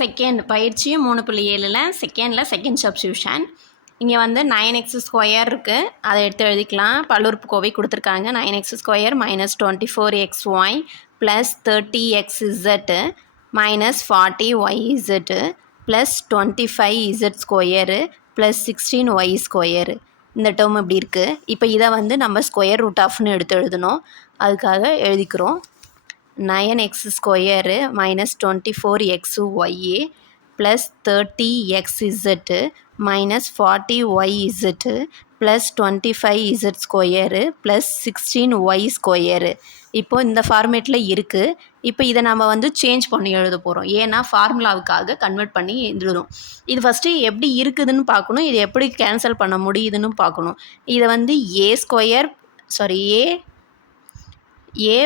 Second பயிற்சியும் மூணு புள்ளி ஏழில் செகண்டில் செகண்ட் சப்ஸ்டியூஷன் இங்கே வந்து நைன் எக்ஸ் ஸ்கொயர் இருக்குது அதை எடுத்து எழுதிக்கலாம். பல்லுறுப்பு கோவை கொடுத்துருக்காங்க. Nine x square minus twenty four x y plus thirty x z minus forty y z plus twenty five z square plus sixteen y square இந்த டேர்ம் இப்படி இருக்குது இப்போ இதை வந்து நம்ம ஸ்கொயர் ரூட் ஆஃப்னு எடுத்து எழுதணும். அதுக்காக எழுதிக்கிறோம். Nine x square minus twenty four x y plus thirty x z minus forty y z plus twenty five z square plus sixteen y square இப்போது இந்த ஃபார்மேட்டில் இருக்குது இப்போ இதை நம்ம வந்து சேஞ்ச் பண்ணி எழுத போகிறோம் ஏன்னா ஃபார்முலாவுக்காக கன்வெர்ட் பண்ணி எழுதுறோம். இது ஃபஸ்ட்டு எப்படி இருக்குதுன்னு பார்க்கணும். இது எப்படி கேன்சல் பண்ண முடியுதுன்னு பார்க்கணும். இதை வந்து a square sorry a a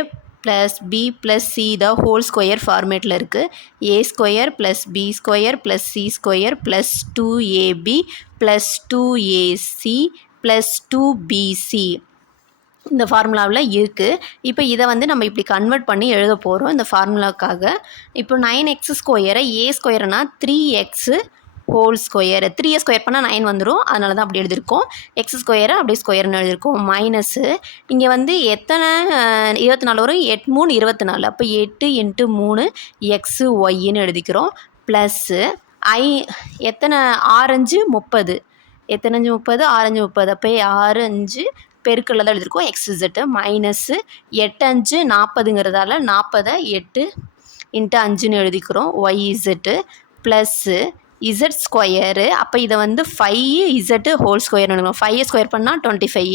plus b plus c the whole square ஃபார்மேட்டில் இருக்குது a square plus b square plus c square plus two a b plus two a c plus two b c இந்த ஃபார்முலாவில் இருக்குது இப்போ இதை வந்து நம்ம இப்படி கன்வெர்ட் பண்ணி எழுத போகிறோம் இந்த ஃபார்முலாக்காக இப்போ நைன் எக்ஸ் ஸ்கொயரை ஏ ஸ்கொயர்னால் three x whole square three square பண்ணால் நைன் வந்துடும் அதனால தான் அப்படி எழுதியிருக்கோம். எக்ஸ் ஸ்கொயரை அப்படியே ஸ்கொயர்னு எழுதியிருக்கோம். மைனஸு இங்கே வந்து எத்தனை இருபத்தி நாலு வரும்? எட் மூணு இருபத்தி நாலு அப்போ எட்டு இன்ட்டு மூணு எக்ஸு ஒய்ன்னு எழுதிக்கிறோம். ப்ளஸ்ஸு ஐ எத்தனை? ஆரஞ்சு முப்பது. எத்தனஞ்சு முப்பது? ஆரஞ்சு முப்பது. அப்போ ஆறு அஞ்சு பெருக்கில் தான் எழுதியிருக்கோம். எக்ஸ் இசட்டு மைனஸு எட்டு அஞ்சு நாற்பதுங்கிறதால நாற்பதை எட்டு இன்ட்டு அஞ்சுன்னு எழுதிக்கிறோம். Y z plus z square அப்போ இதை வந்து ஃபைவ் இசட்டு ஹோல் ஸ்கொயர் எழுதணும் ஃபைவ் ஸ்கொயர் பண்ணால் டுவெண்ட்டி ஃபைவ்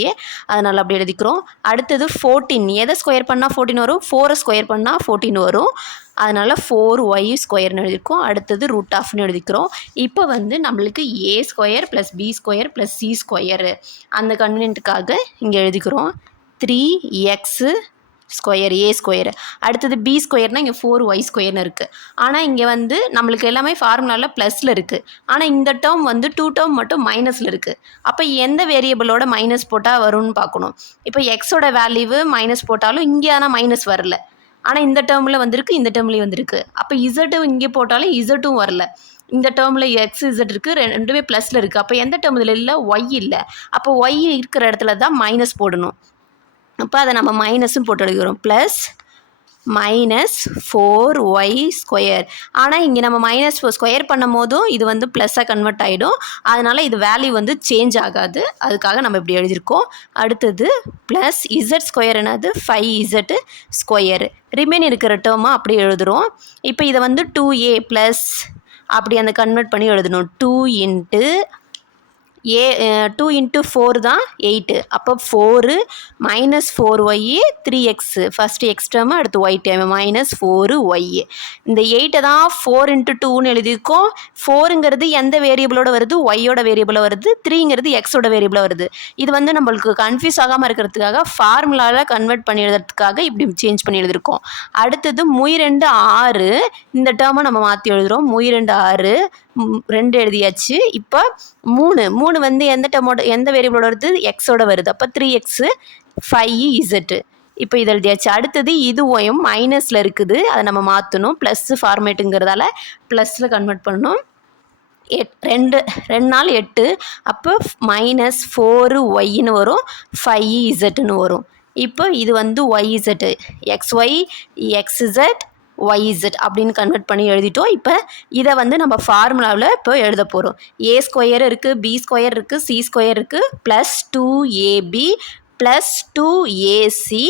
அதனால் அப்படி எழுதிக்கிறோம். அடுத்தது ஃபோர்டீன் எதை ஸ்கொயர் பண்ணால் ஃபோர்டீன் வரும்? ஃபோரை ஸ்கொயர் பண்ணால் ஃபோர்டீன் வரும். அதனால் ஃபோர் ஒய் ஸ்கொயர்னு எழுதியிருக்கோம். அடுத்தது ரூட் ஆஃப்னு எழுதிக்கிறோம். இப்போ வந்து நம்மளுக்கு a square plus b square plus c square அந்த கன்வீனியன்ட்டுக்காக இங்கே எழுதிக்கிறோம். Three x square a square அடுத்தது பி ஸ்கொயர்னால் இங்கே ஃபோர் ஒய் ஸ்கொயர்னு இருக்குது ஆனால் இங்கே வந்து நம்மளுக்கு எல்லாமே ஃபார்முலாவில் ப்ளஸில் இருக்குது ஆனால் இந்த டேர்ம் வந்து டூ டேர்ம் மட்டும் மைனஸில் இருக்குது அப்போ எந்த வேரியபிளோட மைனஸ் போட்டால் வரும்னு பார்க்கணும். இப்போ எக்ஸோட வேல்யூவு மைனஸ் போட்டாலும் இங்கே ஆனால் மைனஸ் வரல. ஆனால் இந்த டேர்மில் வந்திருக்கு இந்த டேர்ம்லேயும் வந்திருக்கு. அப்போ இசட்டும் இங்கே போட்டாலும் இசட்டும் வரல. இந்த டேர்மில் எக்ஸ் இசட் இருக்குது ரெண்டுமே ப்ளஸில் இருக்குது அப்போ எந்த டேர்ம் இதில் இல்லை? ஒய் இல்லை. அப்போ ஒய் இருக்கிற இடத்துல தான் மைனஸ் போடணும். அப்போ அதை நம்ம மைனஸும் போட்டு எடுக்கிறோம் plus minus four y square ஆனால் இங்கே நம்ம மைனஸ் ஃபோர் ஸ்கொயர் பண்ணும் போதும் இது வந்து ப்ளஸ்ஸாக கன்வெர்ட் ஆகிடும் அதனால் இது வேல்யூ வந்து சேஞ்ச் ஆகாது. அதுக்காக நம்ம இப்படி எழுதியிருக்கோம். அடுத்தது ப்ளஸ் இசட் ஸ்கொயர் என்னது? ஃபைவ் இசட்டு ஸ்கொயர் ரிமைன் இருக்கிற டேர்மாக அப்படி எழுதுகிறோம் இப்போ இதை வந்து டூ ஏ ப்ளஸ் அப்படி அந்த கன்வெர்ட் பண்ணி எழுதணும். Two into a two into four தான் எயிட்டு அப்போ four minus four y three x first x term அடுத்து y term minus four y இந்த எயிட்டை தான் ஃபோர் இன்ட்டு டூன்னு எழுதியிருக்கோம். ஃபோருங்கிறது எந்த வேரியபிளோட வருது? ஒய்யோட வேரியபிளாக வருது. த்ரீங்கிறது எக்ஸோட வேரியபிளாக வருது. இது வந்து நம்மளுக்கு கன்ஃபியூஸ் ஆகாமல் இருக்கிறதுக்காக ஃபார்முலாவில் கன்வெர்ட் பண்ணி எழுதுறதுக்காக இப்படி சேஞ்ச் பண்ணி எழுதியிருக்கோம். அடுத்தது முய் ரெண்டு ஆறு. இந்த டேர்மை நம்ம மாற்றி எழுதுகிறோம் முய் ரெண்டு ஆறு ரெண்டு எழுதியாச்சு. இப்போ மூணு. மூணு வந்து எந்த டெமோட எந்த வேரியபிளோட வருது? எக்ஸோட வருது. அப்போ த்ரீ எக்ஸு ஃபைவ் இசட்டு இப்போ இது எழுதியாச்சு. அடுத்தது இது ஒயும் மைனஸில் இருக்குது. அதை நம்ம மாற்றணும் ப்ளஸ்ஸு ஃபார்மேட்டுங்கிறதால ப்ளஸில் கன்வெர்ட் பண்ணணும். எட் ரெண்டு ரெண்டு நாள் எட்டு. அப்போ மைனஸ் ஃபோரு ஒய்ன்னு வரும். ஃபைவ் இசட்டுன்னு வரும். இப்போ இது வந்து y z x y x z y z அப்படின்னு கன்வெர்ட் பண்ணி எழுதிட்டோம். இப்போ இதை வந்து நம்ம ஃபார்முலாவில் இப்போ எழுத போகிறோம் ஏ ஸ்கொயர் இருக்குது பி ஸ்கொயர் இருக்குது சி ஸ்கொயர் இருக்குது plus two a b plus two a c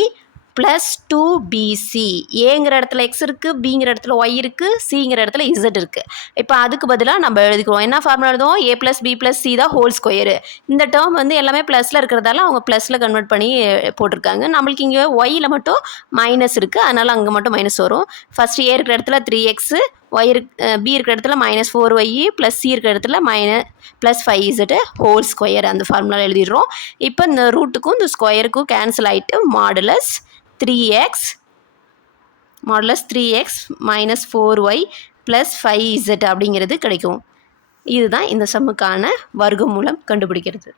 plus two b c ஏங்கிற இடத்துல எக்ஸ் இருக்குது பிங்கிற இடத்துல ஒய் இருக்குது சிங்கிற இடத்துல இசட் இருக்குது இப்போ அதுக்கு பதிலாக நம்ம எழுதிக்குவோம் என்ன ஃபார்முலா எழுதுவோம்? A plus b plus c தான் ஹோல் ஸ்கொயரு இந்த டேர்ம் வந்து எல்லாமே ப்ளஸில் இருக்கிறதால அவங்க ப்ளஸில் கன்வெர்ட் பண்ணி போட்டிருக்காங்க. நம்மளுக்கு இங்கே ஒய்யில் மட்டும் மைனஸ் இருக்குது அதனால் அங்கே மட்டும் மைனஸ் வரும். ஃபஸ்ட்டு ஏ இருக்கிற இடத்துல த்ரீ எக்ஸு ஒய் இருக் பி இருக்கிற இடத்துல minus four y plus c இருக்கிற இடத்துல minus plus five z whole square அந்த ஃபார்முலாவில் எழுதிடுறோம். இப்போ இந்த ரூட்டுக்கும் இந்த ஸ்கொயருக்கும் கேன்சல் ஆகிட்டு modulus three x modulus three x minus four y plus five z அப்படிங்கிறது கிடைக்கும். இதுதான் இந்த சம்முக்கான வர்க்கம் மூலம் கண்டுபிடிக்கிறது.